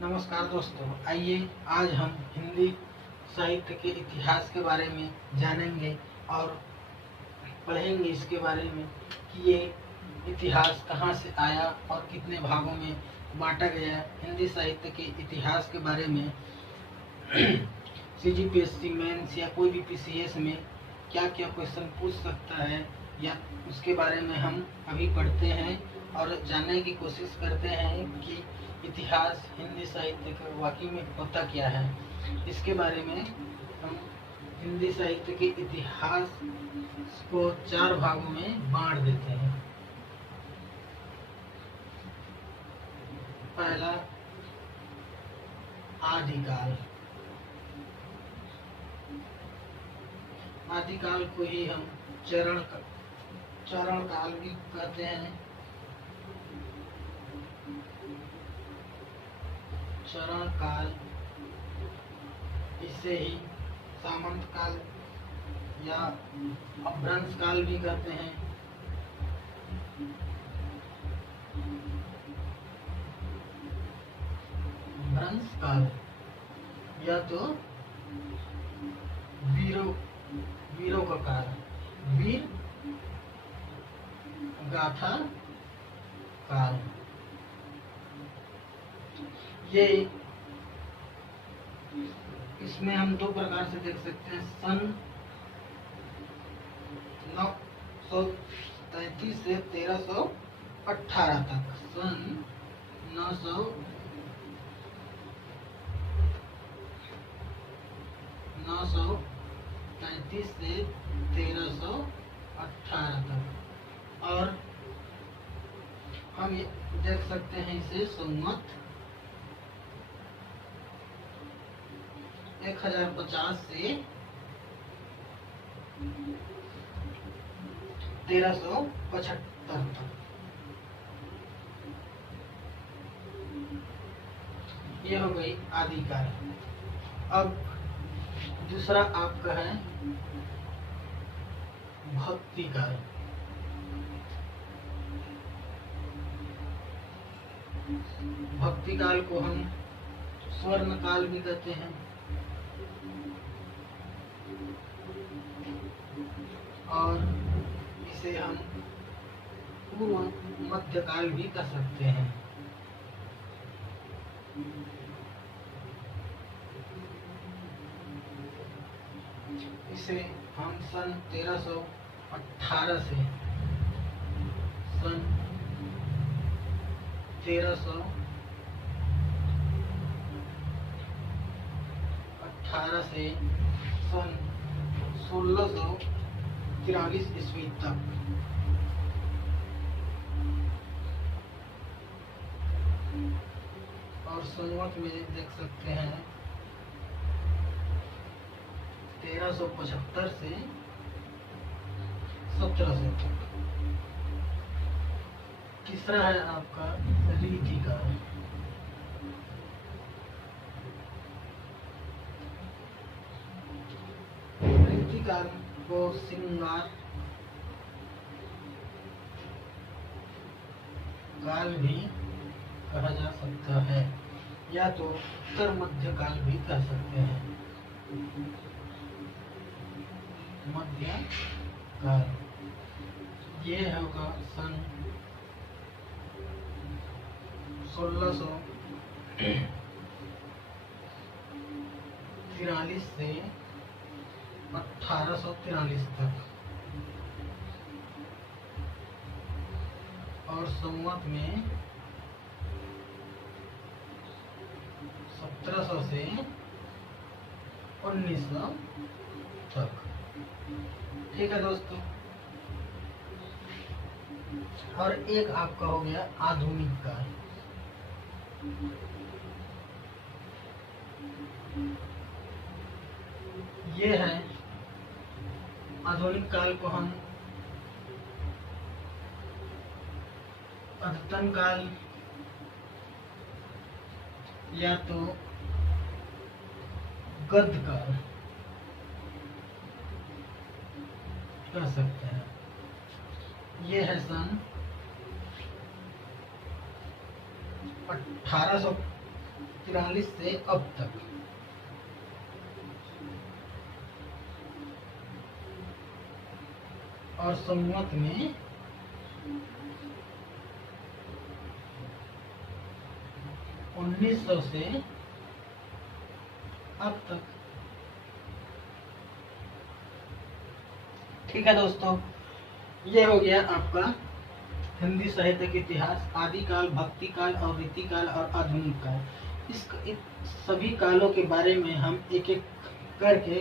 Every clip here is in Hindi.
नमस्कार दोस्तों, आइए आज हम हिंदी साहित्य के इतिहास के बारे में जानेंगे और पढ़ेंगे इसके बारे में कि ये इतिहास कहाँ से आया और कितने भागों में बांटा गया। हिंदी साहित्य के इतिहास के बारे में CGPSC मेंस या कोई भी PCS में क्या क्या क्वेश्चन पूछ सकता है या उसके बारे में हम अभी पढ़ते हैं और जानने की कोशिश करते हैं कि इतिहास हिंदी साहित्य का वाकई में होता क्या है। इसके बारे में हम हिंदी साहित्य के इतिहास को 4 भागों में बांट देते हैं। पहला, आदिकाल। आदिकाल को ही हम चरण काल भी कहते हैं। चरण काल, इसे ही सामंत काल या अपभ्रंश काल भी कहते हैं। भ्रंश काल या तो वीरों का काल, वीर गाथा काल। ये इसमें हम 2 प्रकार से देख सकते हैं। सन 933 से 1318 तक। सन 933 से 1318 तक। और हम ये देख सकते हैं इसे संवत 1050 से 1375 तक। ये हो गई आदिकाल। अब दूसरा आपका है भक्ति काल। भक्ति काल को हम स्वर्ण काल भी कहते हैं और इसे हम पूर्व मध्यकाल भी कह सकते हैं। इसे हम सन 1318 से सन 1643 ईस्वी तक। और संवत में देख सकते हैं 1375 से 1700 तक। तीसरा है आपका रीतिकाल। रीतिकाल को श्रृंगार काल भी कहा जा सकता है या तो उत्तर मध्य काल भी कह सकते हैं। मध्य काल ये होगा सन 1643 से 1843 तक। और संवत में 1700 से 1900 तक। ठीक है दोस्तों। और एक आपका हो गया आधुनिक काल। ये है आधुनिक काल को हम अद्यतन काल या तो गद्य काल कह सकते हैं। ये है सन 1850 43 से अब तक। और संवत में 1900 से अब तक। ठीक है दोस्तों, ये हो गया आपका हिंदी साहित्य का इतिहास, आदिकाल, भक्ति काल और रीतिकाल और आधुनिक काल। इस सभी कालों के बारे में हम एक एक करके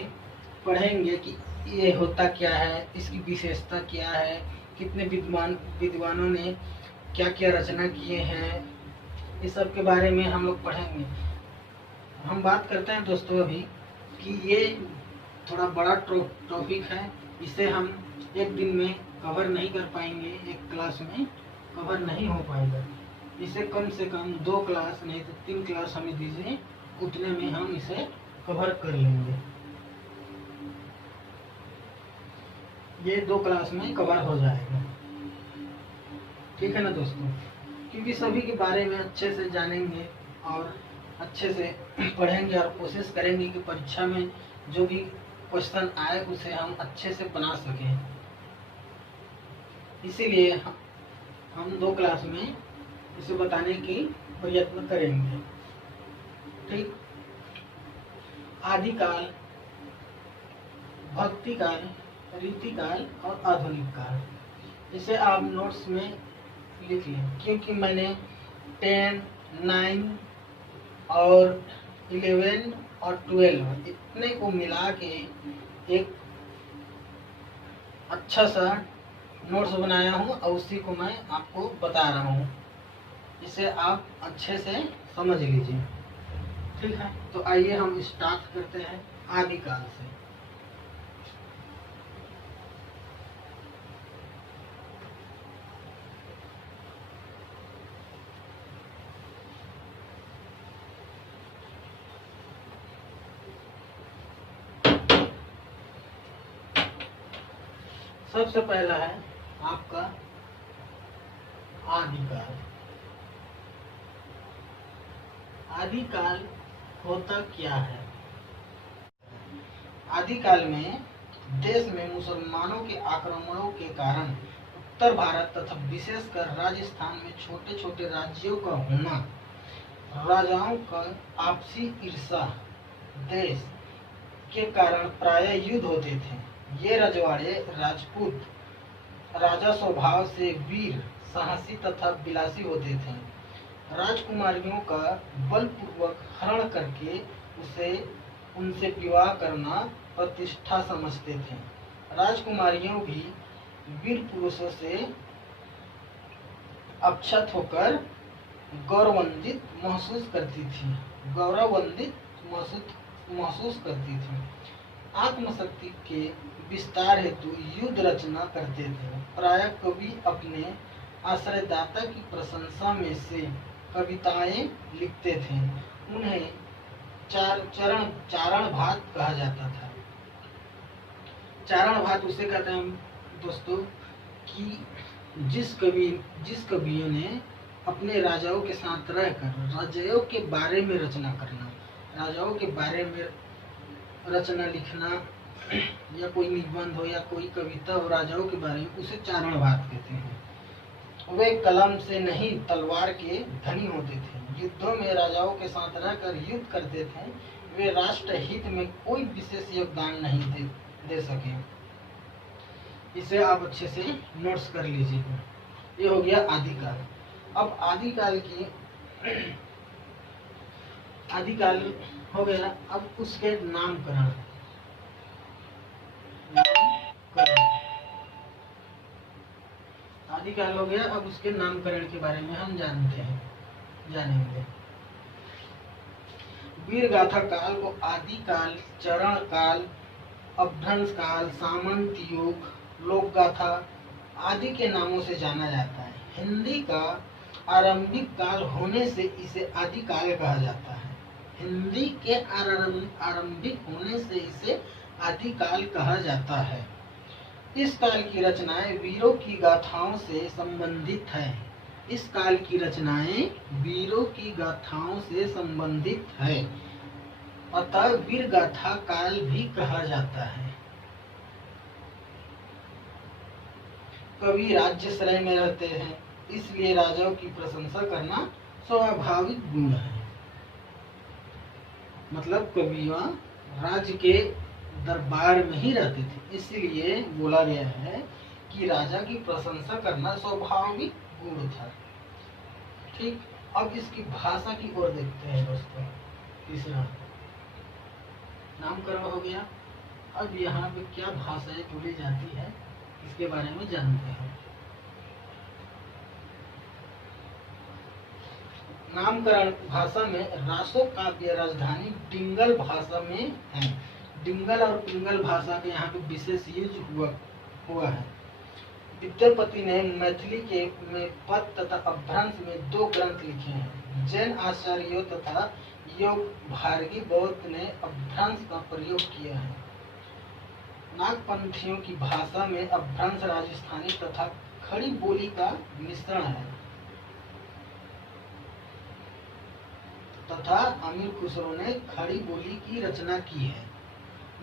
पढ़ेंगे कि ये होता क्या है, इसकी विशेषता क्या है, कितने विद्वानों ने क्या क्या रचना किए हैं, इस सब के बारे में हम लोग पढ़ेंगे। हम बात करते हैं दोस्तों अभी कि ये थोड़ा बड़ा टॉपिक है, इसे हम एक दिन में कवर नहीं कर पाएंगे, एक क्लास में कवर नहीं हो पाएगा। इसे कम से कम 2 क्लास नहीं तो 3 क्लास हमें दीजिए, उतने में हम इसे कवर कर लेंगे। ये 2 क्लास में कवर हो जाएगा, ठीक है ना दोस्तों, क्योंकि सभी के बारे में अच्छे से जानेंगे और अच्छे से पढ़ेंगे और कोशिश करेंगे कि परीक्षा में जो भी क्वेश्चन आए उसे हम अच्छे से बना सकें। इसीलिए हम 2 क्लास में इसे बताने की प्रयत्न करेंगे। ठीक, आदिकाल, भक्ति काल, रीतिकाल और आधुनिक काल, इसे आप नोट्स में लिख लें, क्योंकि मैंने 10, 9 और 11 और 12 इतने को मिला के एक अच्छा सा नोट्स बनाया हूँ और उसी को मैं आपको बता रहा हूँ। इसे आप अच्छे से समझ लीजिए, ठीक है। तो आइए हम स्टार्ट करते हैं आदिकाल से। सबसे पहला है आपका आदिकाल। आदिकाल होता क्या है? आदिकाल में देश में मुसलमानों के आक्रमणों के कारण उत्तर भारत तथा विशेषकर राजस्थान में छोटे छोटे राज्यों का होना, राजाओं का आपसी ईर्ष्या देश के कारण प्रायः युद्ध होते थे। ये रजवाड़े राजपूत राजा स्वभाव से वीर, साहसी तथा विलासी होते थे। राजकुमारियों का बलपूर्वक हरण करके उनसे विवाह करना प्रतिष्ठा समझते थे। राजकुमारियों भी वीर पुरुषों से अक्षत होकर गौरवान्वित महसूस करती थी। आत्मशक्ति के विस्तार हेतु युद्ध रचना करते थे। प्रायः कवि अपने आश्रयदाता की प्रशंसा में से कविताएं लिखते थे। उन्हें चारण भात कहा जाता था। चारण भात उसे कहते हैं दोस्तों कि जिस कवियों ने अपने राजाओं के साथ रहकर राजाओं के बारे में रचना करना, राजाओं के बारे में रचना लिखना, या कोई निबंध हो या कोई कविता हो राजाओं के बारे में, उसे चारण भात कहते हैं। वे कलम से नहीं तलवार के धनी होते थे। युद्धों में राजाओं के साथ रहकर युद्ध करते थे। वे राष्ट्र हित में कोई विशेष योगदान नहीं दे सके। इसे आप अच्छे से नोट्स कर लीजिए। ये हो गया आदिकाल। अब आदिकाल हो गया। अब उसके नामकरण आदिकाल हो गया। अब उसके नामकरण के बारे में हम जानेंगे। वीर गाथा काल को आदिकाल, चरण काल, अपभ्रंश काल, सामंत युग, लोक गाथा आदि के नामों से जाना जाता है। हिंदी का आरंभिक काल होने से इसे आदिकाल कहा जाता है। हिंदी के आरंभिक होने से इसे आदिकाल कहा जाता है। इस काल की रचनाएं वीरों की गाथाओं से संबंधित है। इस काल की रचनाएं वीरों की गाथाओं से संबंधित है, अतः वीर गाथा काल भी कहा जाता है। कवि राज्याश्रय में रहते हैं, इसलिए राजाओं की प्रशंसा करना स्वाभाविक गुण है। मतलब कवियां राज्य के दरबार में ही रहते थे, इसलिए बोला गया है कि राजा की प्रशंसा करना स्वाभाविक गुण था। ठीक, अब इसकी भाषा की ओर देखते हैं दोस्तों। तीसरा नामकरण हो गया। अब यहाँ पे क्या भाषाएं बोली जाती है इसके बारे में जानते हैं। नामकरण भाषा में रासो काव्य राजधानी डिंगल भाषा में है। डिंगल और पिंगल भाषा के यहाँ पे विशेष यूज हुआ है। विद्यापति ने मैथिली के में पद तथा अभ्रंश में 2 ग्रंथ लिखे हैं। जैन आचार्यों तथा योग भारगी बौद्ध ने अभ्रंश का प्रयोग किया है। नागपंथियों की भाषा में अभ्रंश राजस्थानी तथा खड़ी बोली का मिश्रण है। तथा अमीर खुसरो ने खड़ी बोली की रचना की है।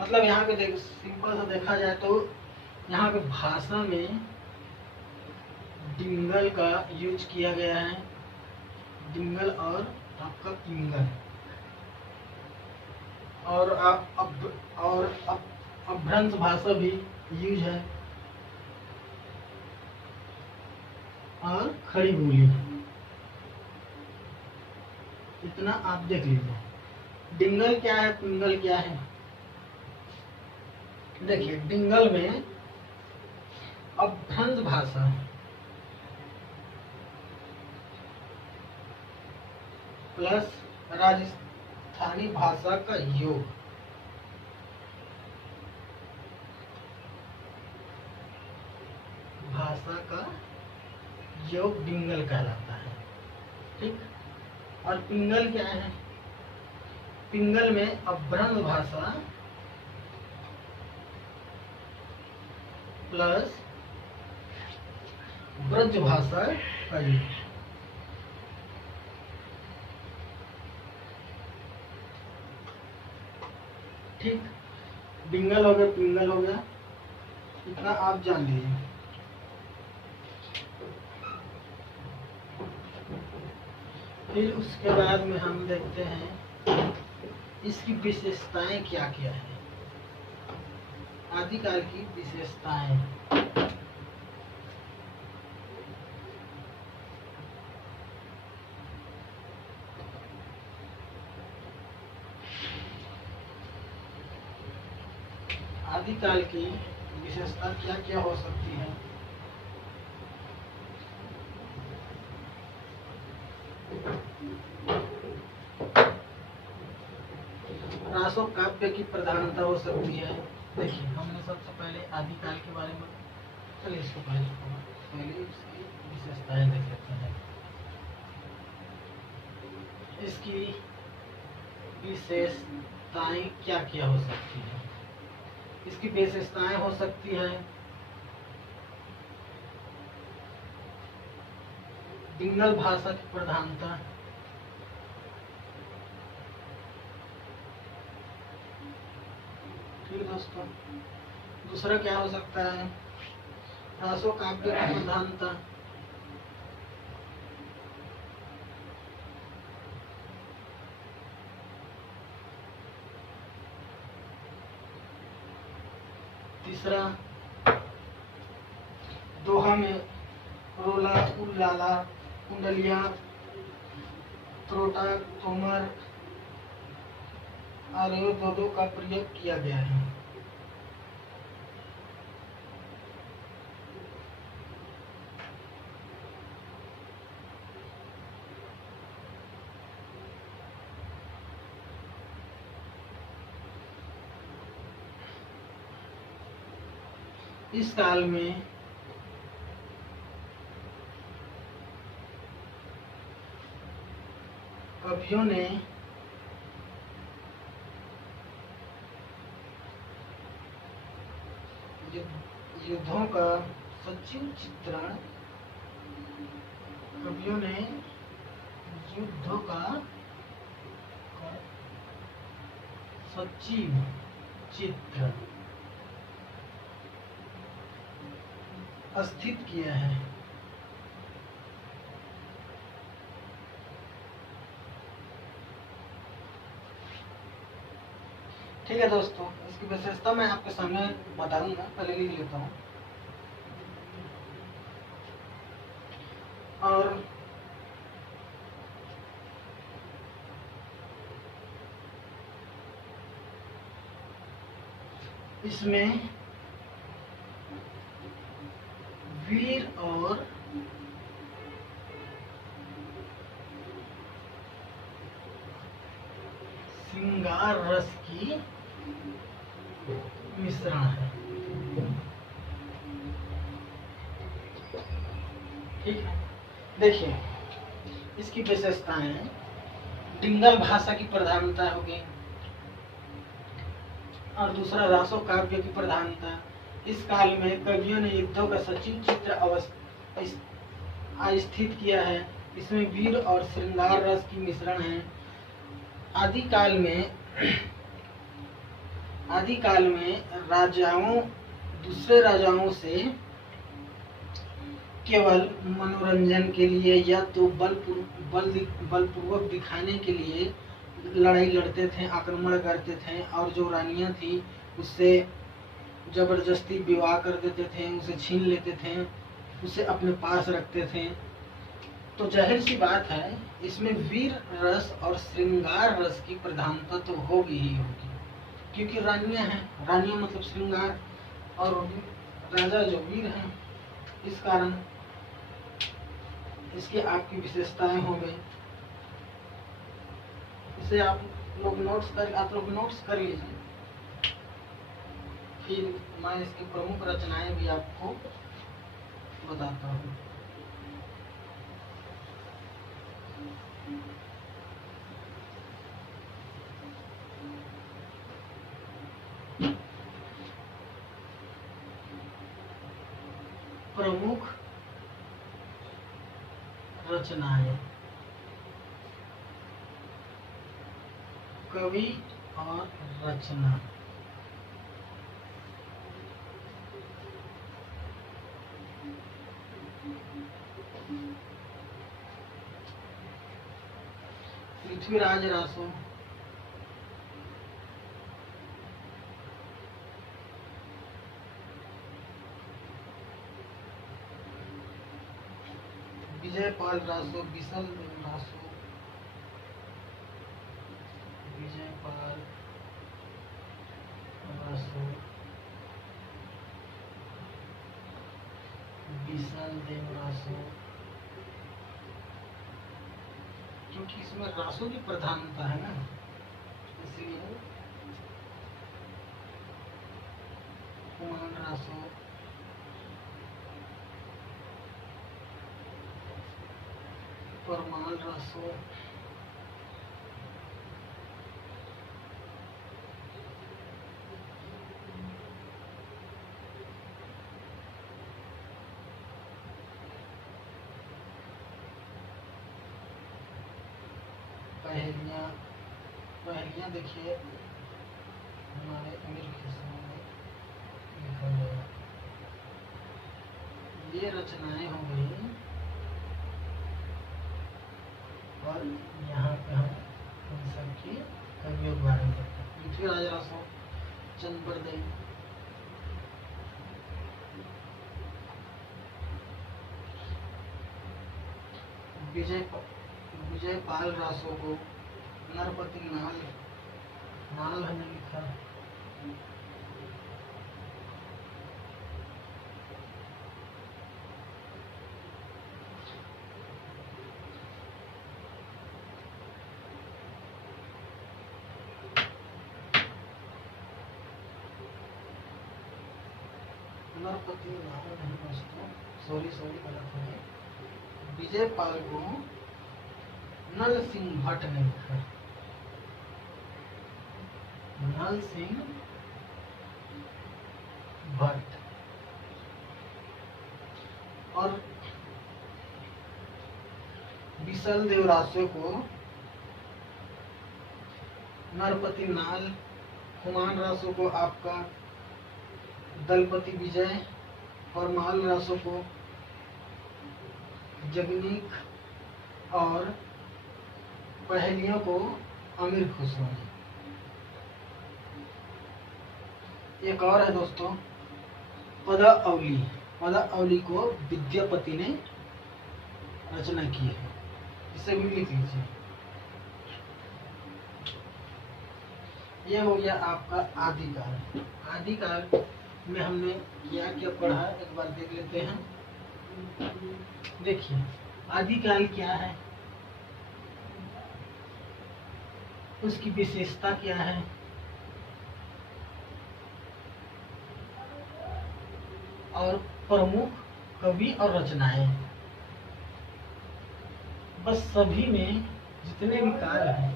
मतलब यहाँ पे सिंपल सा देखा जाए तो यहाँ पे भाषा में डिंगल का यूज किया गया है, डिंगल और आपका पिंगल, और अभ्रंश भाषा भी यूज है, और खड़ी बोली। इतना आप देख लीजिए। डिंगल क्या है, पिंगल क्या है। देखिए, डिंगल में अभ्रंश भाषा प्लस राजस्थानी भाषा का योग, भाषा का योग डिंगल कहलाता है। ठीक, और पिंगल क्या है। पिंगल में अभ्रंश भाषा प्लस ब्रज भाषा का यूज। ठीक, डिंगल हो गया, पिंगल हो गया, इतना आप जान लीजिए। फिर उसके बाद में हम देखते हैं इसकी विशेषताएं क्या क्या है। आदिकाल की विशेषताएं। आदिकाल की विशेषता क्या क्या हो सकती है। रासो काव्य की प्रधानता हो सकती है। देखिए, हमने सबसे पहले आदिकाल के बारे में, चलिए इसको पहले इसकी विशेषताएं देख लेते हैं। इसकी विशेषताएं क्या क्या हो सकती है। इसकी विशेषताएं हो सकती है डिंगल भाषा की प्रधानता, ठीक दोस्तों। दूसरा क्या हो सकता है, रासो काव्य की प्रधानता, तीसरा दोहा में रोला, उल्लाला, कुंडलिया, त्रोटा, तोमर आर्यों दोनों का प्रयोग किया गया है। इस काल में कवियों ने युद्धों का सचिव चित्रण कवियों ने युद्धों का सचिव चित्र स्थित किया है। ठीक है दोस्तों, इसकी विशेषता मैं आपके सामने बताऊंगा, पहले लिख लेता हूँ। और इसमें वीर और श्रृंगार रस की मिश्रण है। ठीक है, देखिए इसकी विशेषताएं, डिंगल भाषा की प्रधानता होगी और दूसरा रासो काव्य की प्रधानता। इस काल में कवियों ने युद्धों का सचिव चित्र स्थित किया है। इसमें वीर और श्रृंगार रस की मिश्रण है। आदिकाल में राजाओं दूसरे राजाओं से केवल मनोरंजन के लिए या तो बलपूर्वक दिखाने के लिए लड़ाई लड़ते थे, आक्रमण करते थे, और जो रानियां थी उससे जबरदस्ती विवाह कर देते थे, उसे छीन लेते थे, उसे अपने पास रखते थे। तो जाहिर सी बात है इसमें वीर रस और श्रृंगार रस की प्रधानता तो होगी ही होगी, क्योंकि रानियां हैं, रानियां मतलब श्रृंगार, और राजा जो वीर हैं। इस कारण इसकी आपकी विशेषताएं हो गई। इसे आप लोग नोट्स कर लीजिए, फिर मैं इसकी प्रमुख रचनाएं भी आपको बताता हूँ। प्रमुख रचनाएं, कवि और रचना। पृथ्वीराज रासो, विजयपाल रासो, बिसल रासो, विजयपाल रासो, बिसल देव रासो, क्योंकि इसमें रासो की प्रधानता है ना, इसलिए कुमार रासो, परमाल रासो, पहेलियां देखिए हमारे अमीर किस्मों में लिखा गया। ये रचनाएं हो गई, और यहाँ पे हम इन सब की कवियों के बारे में पढ़ते हैं। पृथ्वीराज रासो, चंद बरदई, विजयपाल रासो को नरपति नाल ने लिखा। नरपति नाल नहीं, दोस्तों सॉरी गलत है। विजयपाल को नल सिंह भट्ट ने लिखा। नल सिंह भट्ट। और विशाल देवरासो को नरपति नाल, हुमान रासो को आपका दलपति विजय और माल रासो को जगनीक और पहेलियों को अमीर खुसरो ने। एक और है दोस्तों पदावली। पदावली को विद्यापति ने रचना की है, इसे भी लिख लीजिए। यह हो गया आपका आदिकाल। आदिकाल में हमने क्या क्या पढ़ा एक बार देख लेते हैं। देखिए आदिकाल क्या है, उसकी विशेषता क्या है, और प्रमुख कवि और रचनाएं। बस सभी में जितने भी काल हैं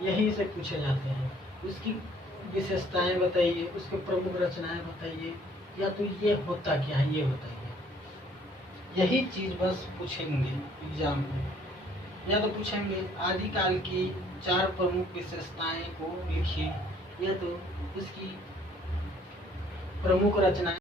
यही से पूछे जाते हैं। उसकी विशेषताएं बताइए, उसके प्रमुख रचनाएं बताइए, या तो ये होता क्या है ये बताइए। यही चीज बस पूछेंगे एग्जाम में। या तो पूछेंगे आदिकाल की 4 प्रमुख विशेषताएं को लिखिए, या तो उसकी प्रमुख रचनाएं